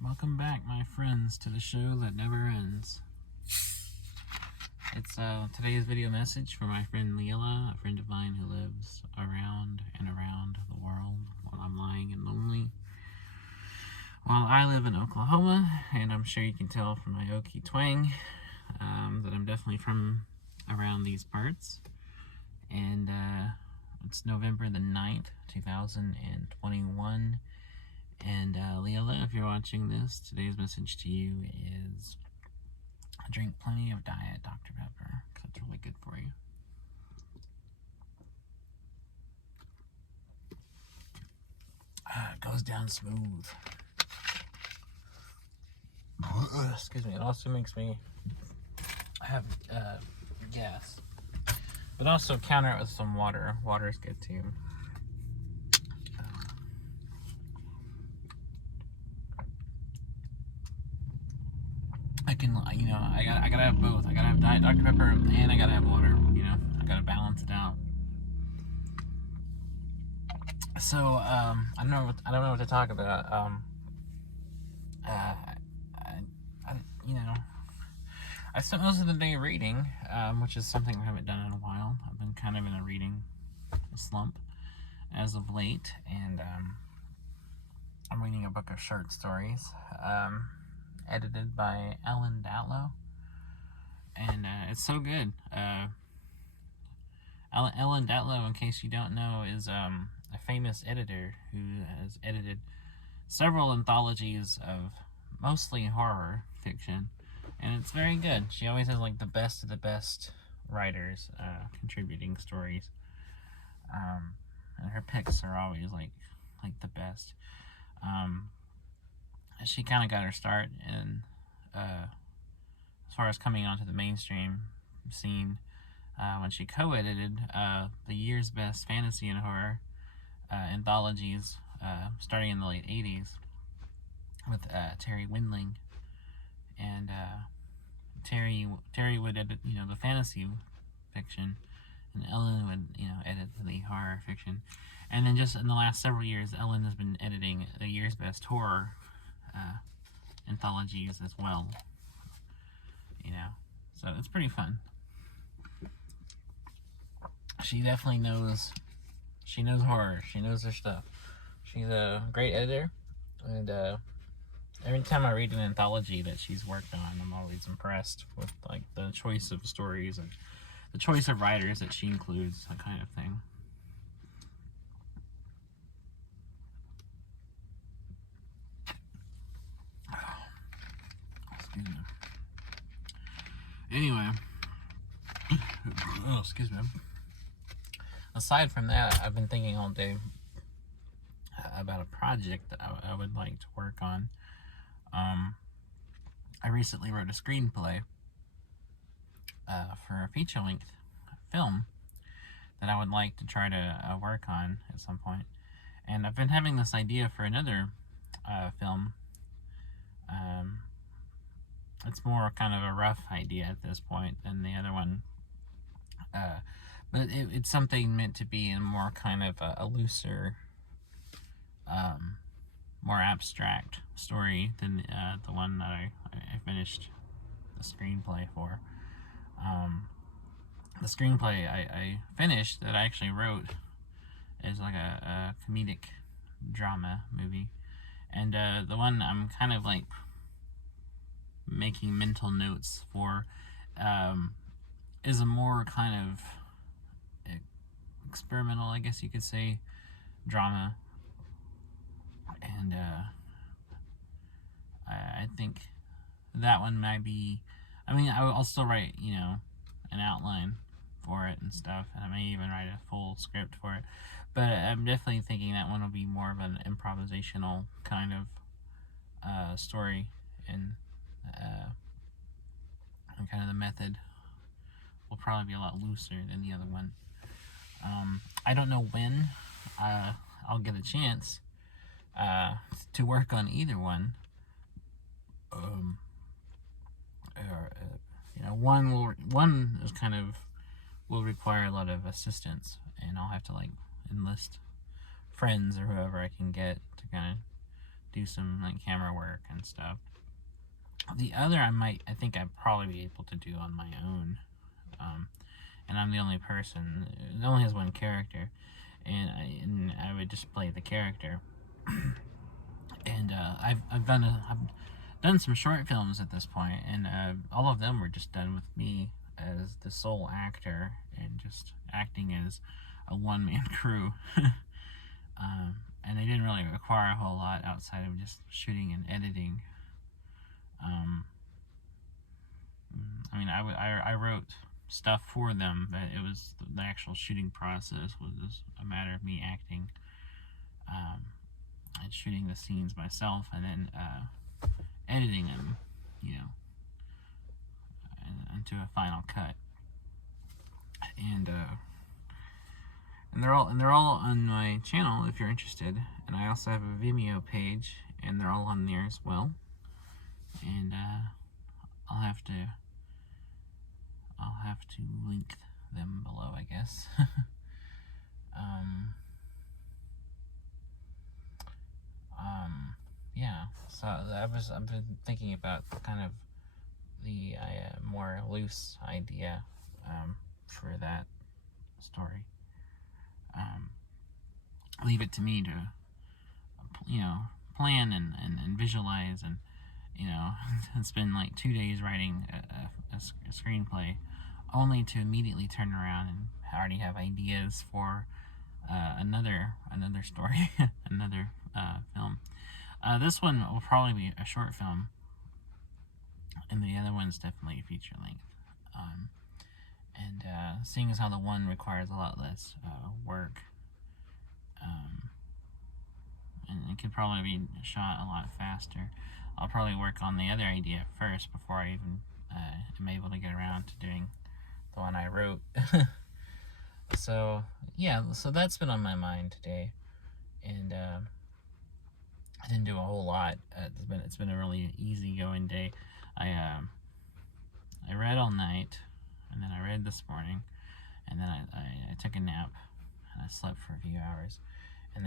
Welcome back, my friends, to the show that never ends. It's today's video message for my friend Lilla, a friend of mine who lives around and around the world while I'm lying and lonely. While I live in Oklahoma, and I'm sure you can tell from my Okie twang that I'm definitely from around these parts. And it's November the 9th, 2021. And Lilla, if you're watching this, today's message to you is drink plenty of Diet Dr. Pepper, because it's really good for you. It goes down smooth. Excuse me, it also makes me have gas. But also counter it with some water. Water's good too. I can, I gotta have both. I gotta have Diet Dr. Pepper and I gotta have water. I gotta balance it out. So, I don't know what to talk about. I spent most of the day reading, which is something I haven't done in a while. I've been kind of in a reading slump as of late, and I'm reading a book of short stories, edited by Ellen Datlow, and it's so good. Ellen Datlow, in case you don't know, is a famous editor who has edited several anthologies of mostly horror fiction, and it's very good. She always has like the best of the best writers contributing stories, and her picks are always like the best. She kind of got her start in as far as coming onto the mainstream scene when she co-edited the year's best fantasy and horror anthologies starting in the late 80s with Terry Windling, and Terry would edit the fantasy fiction, and Ellen would edit the horror fiction. And then just in the last several years, Ellen has been editing the year's best horror anthologies as well. So it's pretty fun. She definitely knows. She knows horror. She knows her stuff. She's a great editor, and every time I read an anthology that she's worked on, I'm always impressed with like the choice of stories and the choice of writers that she includes, that kind of thing. Excuse me. Anyway, excuse me. Aside from that, I've been thinking all day about a project that I would like to work on. I recently wrote a screenplay for a feature-length film that I would like to try to work on at some point. And I've been having this idea for another film. It's more kind of a rough idea at this point than the other one. But it's something meant to be in more kind of a looser, more abstract story than the one that I finished the screenplay for. The screenplay I finished, that I actually wrote, is like a comedic drama movie. And the one I'm kind of like making mental notes for is a more kind of experimental, I guess you could say, drama. And I think that one might be, I'll still write, an outline for it and stuff, and I may even write a full script for it, but I'm definitely thinking that one will be more of an improvisational kind of story, and kind of the method will probably be a lot looser than the other one. I don't know when I'll get a chance to work on either one. One is kind of will require a lot of assistance, and I'll have to like enlist friends or whoever I can get to kind of do some like camera work and stuff. The other I think I'd probably be able to do on my own. And I'm the only person. It only has one character, and I would just play the character. And I've done some short films at this point, and all of them were just done with me as the sole actor and just acting as a one-man crew. And they didn't really require a whole lot outside of just shooting and editing. I mean, I wrote stuff for them, but it was the actual shooting process was a matter of me acting and shooting the scenes myself, and then editing them, into a final cut. And they're all on my channel if you're interested. And I also have a Vimeo page, and they're all on there as well. And I'll have to link them below, I guess. Yeah. So I've been thinking about kind of the more loose idea for that story. Leave it to me to plan and visualize, and and spend like 2 days writing a screenplay, only to immediately turn around and already have ideas for another story, another film. This one will probably be a short film, and the other one's definitely a feature length. And seeing as how the one requires a lot less work, and it could probably be shot a lot faster, I'll probably work on the other idea first before I even am able to get around to doing the one I wrote. So yeah, so that's been on my mind today, and I didn't do a whole lot. It's been a really easygoing day. I read all night, and then I read this morning, and then I took a nap, and I slept for a few hours, and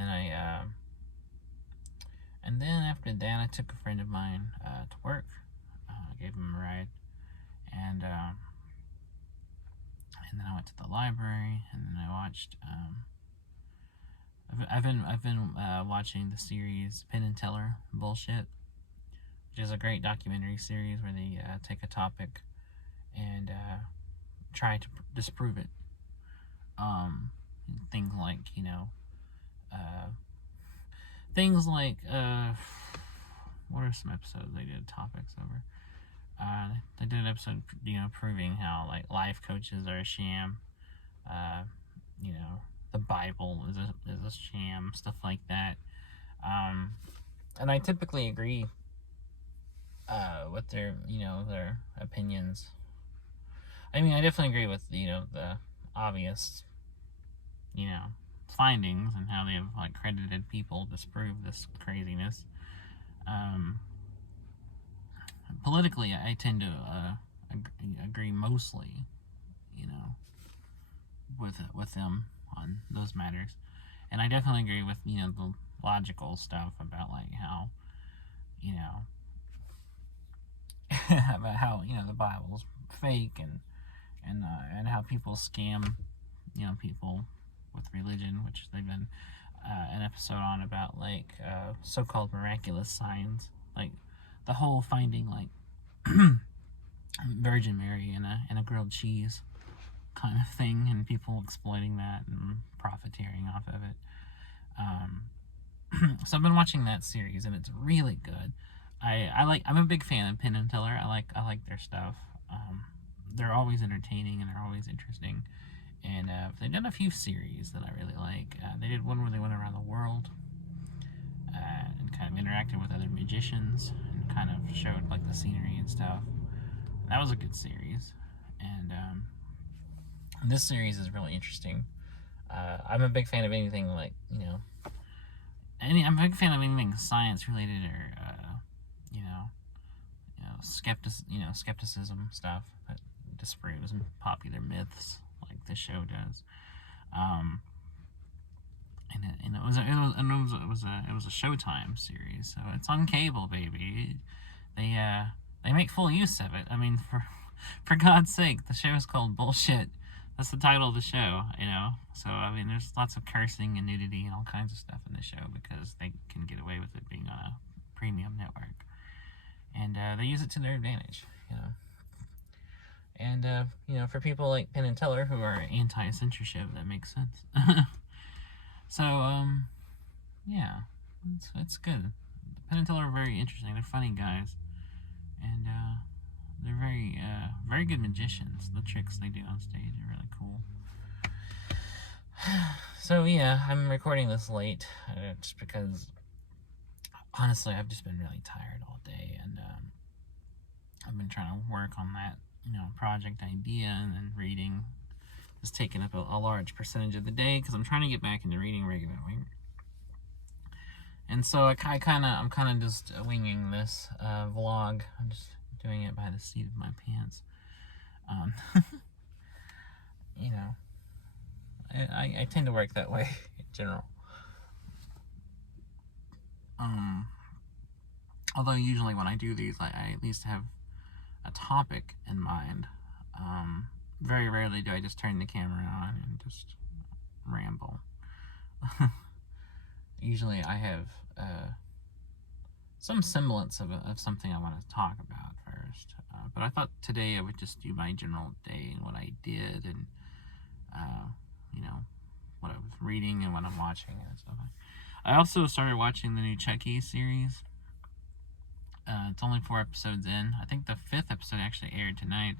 then after that I took a friend of mine to work. I gave him a ride, and then I went to the library, and then I watched. I've been watching the series Penn and Teller Bullshit, which is a great documentary series where they take a topic and try to disprove it. Things like what are some episodes they did topics over? They did an episode, proving how like life coaches are a sham. The Bible is a sham, stuff like that. And I typically agree with their opinions. I mean, I definitely agree with the obvious findings and how they have like credited people to disprove this craziness. Politically, I tend to agree mostly, with them on those matters, and I definitely agree with the logical stuff about like how about how the Bible's fake, and how people scam people with religion, which they've been an episode on about like so-called miraculous signs, like the whole finding like Virgin Mary in a grilled cheese kind of thing, and people exploiting that and profiteering off of it. So I've been watching that series, and it's really good. I'm a big fan of Penn and Teller. I like their stuff. They're always entertaining, and they're always interesting. And they've done a few series that I really like. They did one where they went around the world and kind of interacted with other magicians and kind of showed like the scenery and stuff. That was a good series. And this series is really interesting. I'm a big fan of anything like I'm a big fan of anything science related, or skepticism stuff that disproves popular myths like the show does. and it was a Showtime series, so it's on cable, baby. They make full use of it. I mean, for God's sake, the show is called Bullshit. That's the title of the show, you know. So I mean, there's lots of cursing and nudity and all kinds of stuff in the show because they can get away with it being on a premium network, and they use it to their advantage, you know. And you know, for people like Penn and Teller who are anti-censorship, that makes sense. So yeah, it's good. Penn and Teller are very interesting. They're funny guys, and they're very good magicians. The tricks they do on stage are really cool. So yeah, I'm recording this late just because honestly I've just been really tired all day, and I've been trying to work on that, you know, project idea, and then reading is taking up a large percentage of the day because I'm trying to get back into reading regularly. And so I'm kind of just winging this vlog. I'm just doing it by the seat of my pants. You know, I tend to work that way in general. Although usually when I do these, I at least have a topic in mind. Very rarely do I just turn the camera on and just ramble. Usually I have some semblance of something I want to talk about first. But I thought today I would just do my general day and what I did, and you know, what I was reading and what I'm watching and stuff. I also started watching the new Chucky series. It's only 4 episodes in. I think the 5th episode actually aired tonight,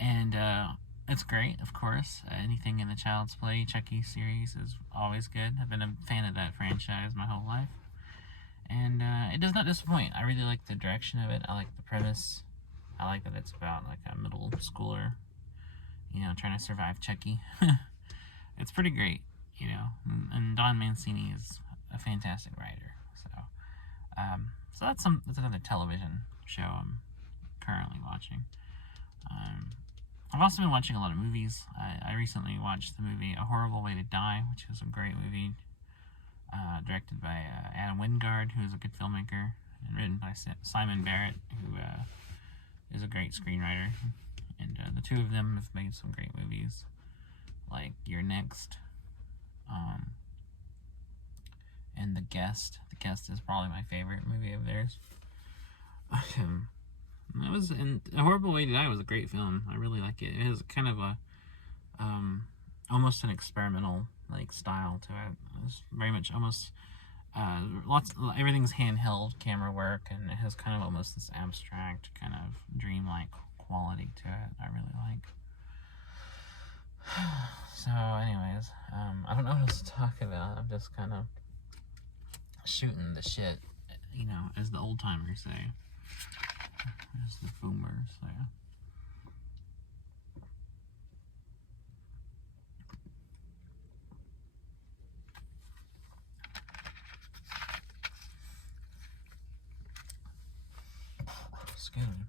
and it's great, of course. Anything in the Child's Play Chucky series is always good. I've been a fan of that franchise my whole life, and it does not disappoint. I really like the direction of it. I like the premise. I like that it's about like a middle schooler, you know, trying to survive Chucky. It's pretty great, you know, and Don Mancini is a fantastic writer. So that's another television show I'm currently watching. I've also been watching a lot of movies. I recently watched the movie A Horrible Way to Die, which is a great movie, directed by Adam Wingard, who is a good filmmaker, and written by Simon Barrett, who is a great screenwriter. And the two of them have made some great movies, like You're Next, and The Guest. The Guest is probably my favorite movie of theirs. A Horrible Way to Die was a great film. I really like it. It has kind of a almost an experimental like style to it. It's very much almost everything's handheld camera work, and it has kind of almost this abstract kind of dreamlike quality to it. I really like. So anyways, I don't know what else to talk about. I'm just kind of shooting the shit, you know, as the old timers say, as the boomers say. Excuse me.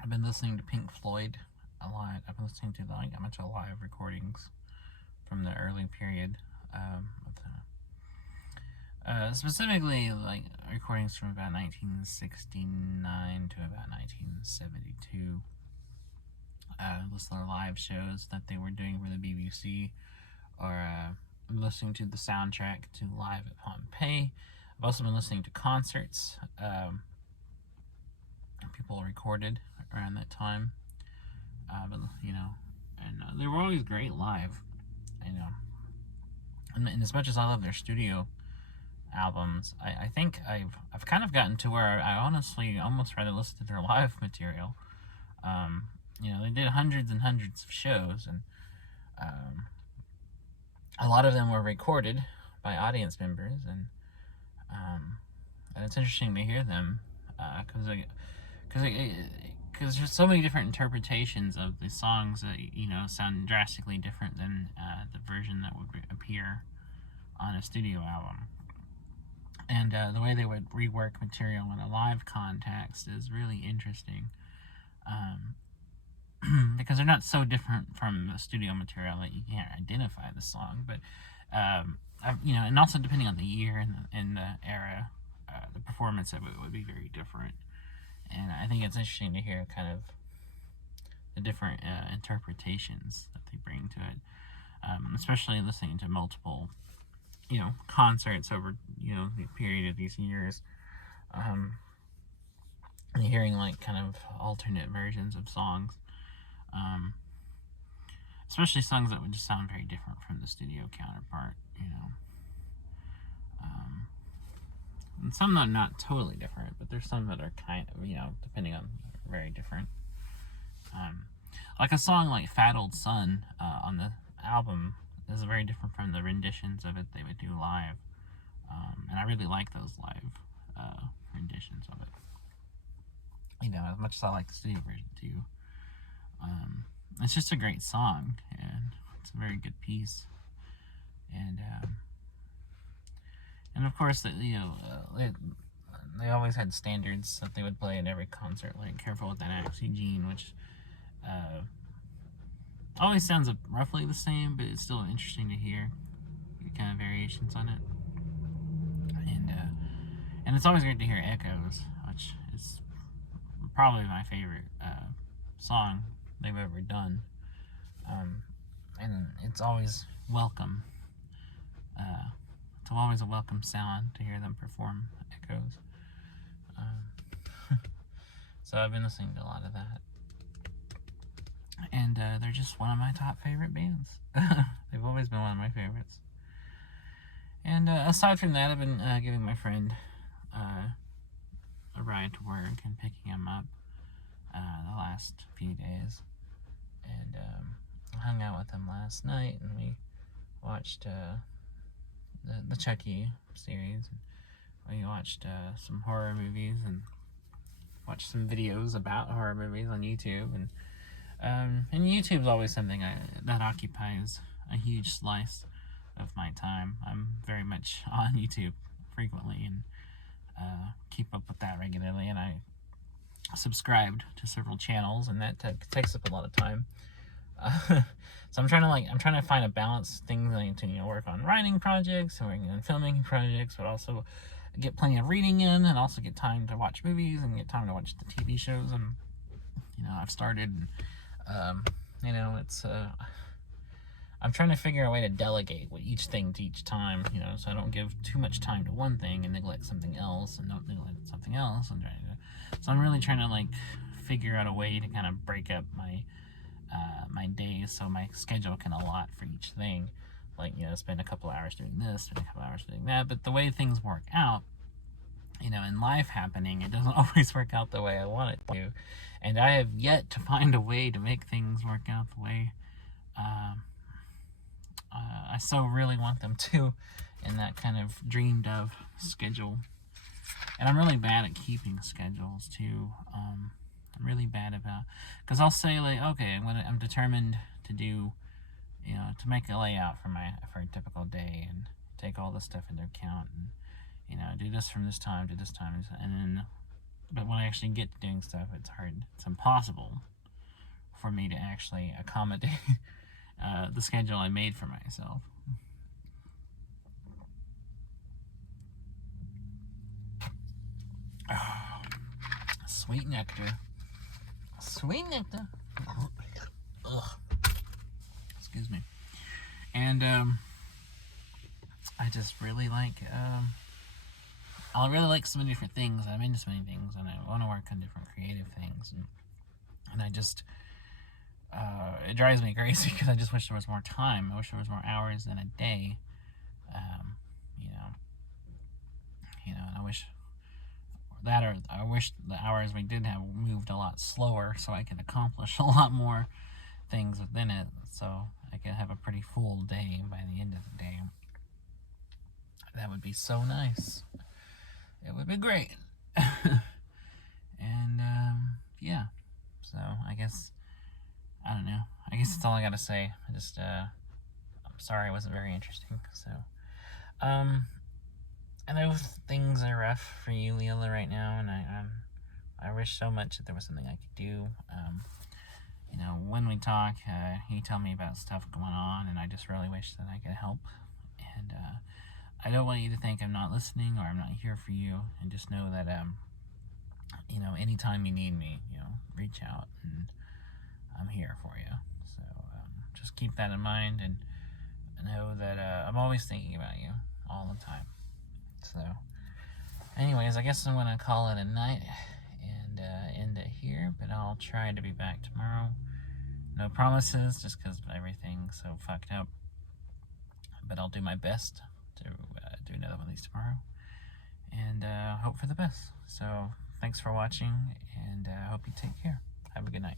I've been listening to Pink Floyd a lot. I've been listening to a bunch of live recordings from the early period specifically like recordings from about 1969 to about 1972. Listen to their live shows that they were doing for the BBC, or listening to the soundtrack to Live at Pompeii. I've also been listening to concerts people recorded around that time, but you know, and they were always great live, you know. And as much as I love their studio albums, I think I've kind of gotten to where I honestly almost rather listen to their live material. You know, they did hundreds and hundreds of shows, and a lot of them were recorded by audience members, and it's interesting to hear them because there's so many different interpretations of the songs that, you know, sound drastically different than the version that would appear on a studio album. And the way they would rework material in a live context is really interesting. Because they're not so different from the studio material that you can't identify the song. But, and also depending on the year and the era, the performance of it would be very different. And I think it's interesting to hear kind of the different interpretations that they bring to it, especially listening to multiple, concerts over, the period of these years. And hearing like kind of alternate versions of songs. Especially songs that would just sound very different from the studio counterpart, and some that are not totally different, but there's some that are kind of, depending on, very different. Like a song like Fat Old Son on the album is very different from the renditions of it they would do live. And I really like those live renditions of it. As much as I like the studio version too. It's just a great song, and it's a very good piece. And of course, they always had standards that they would play at every concert, like "Careful with That Axe, Eugene," which always sounds roughly the same, but it's still interesting to hear kind of variations on it. And it's always great to hear echoes, which is probably my favorite song they've ever done. And it's always welcome. It's always a welcome sound to hear them perform echoes. So I've been listening to a lot of that. And they're just one of my top favorite bands. They've always been one of my favorites. And aside from that, I've been giving my friend a ride to work and picking him up the last few days. And I hung out with him last night, and we watched the Chucky series. We watched some horror movies and watched some videos about horror movies on YouTube. And YouTube's always something that occupies a huge slice of my time. I'm very much on YouTube frequently and keep up with that regularly. And I subscribed to several channels, and that takes up a lot of time. So I'm trying to find a balance. Things I need to work on writing projects, working on filming projects, but also get plenty of reading in, and also get time to watch movies and get time to watch the TV shows. And I've started. It's I'm trying to figure a way to delegate each thing to each time. So I don't give too much time to one thing and neglect something else, and don't neglect something else. So I'm really trying to figure out a way to kind of break up my days so my schedule can allot for each thing. Spend a couple hours doing this, spend a couple hours doing that. But the way things work out, in life happening, it doesn't always work out the way I want it to. And I have yet to find a way to make things work out the way I so really want them to, in that kind of dreamed of schedule. And I'm really bad at keeping schedules too. I'm really bad about, because I'll say okay, I'm determined to do, to make a layout for a typical day and take all this stuff into account and do this from this time to this time, and then, but when I actually get to doing stuff, it's hard. It's impossible for me to actually accommodate the schedule I made for myself. Oh, sweet nectar. Ugh. Excuse me. And I just really I really like so many different things. I'm into so many things, and I want to work on different creative things. And I just, it drives me crazy because I just wish there was more time. I wish there was more hours in a day. And I wish I wish the hours we did have moved a lot slower so I could accomplish a lot more things within it, so I could have a pretty full day by the end of the day. That would be so nice. It would be great. And yeah, so I guess that's all I gotta say. I'm sorry it wasn't very interesting. So I know things are rough for you, Lilla, right now, and I wish so much that there was something I could do. You know, when we talk, you tell me about stuff going on, and I just really wish that I could help. And I don't want you to think I'm not listening or I'm not here for you, and just know that you know, anytime you need me, you know, reach out and I'm here for you. So just keep that in mind and know that I'm always thinking about you all the time. So, anyways, I guess I'm gonna call it a night and end it here. But I'll try to be back tomorrow. No promises, just because everything's so fucked up. But I'll do my best to do another one of these tomorrow, and hope for the best. So, thanks for watching, and I hope you take care. Have a good night.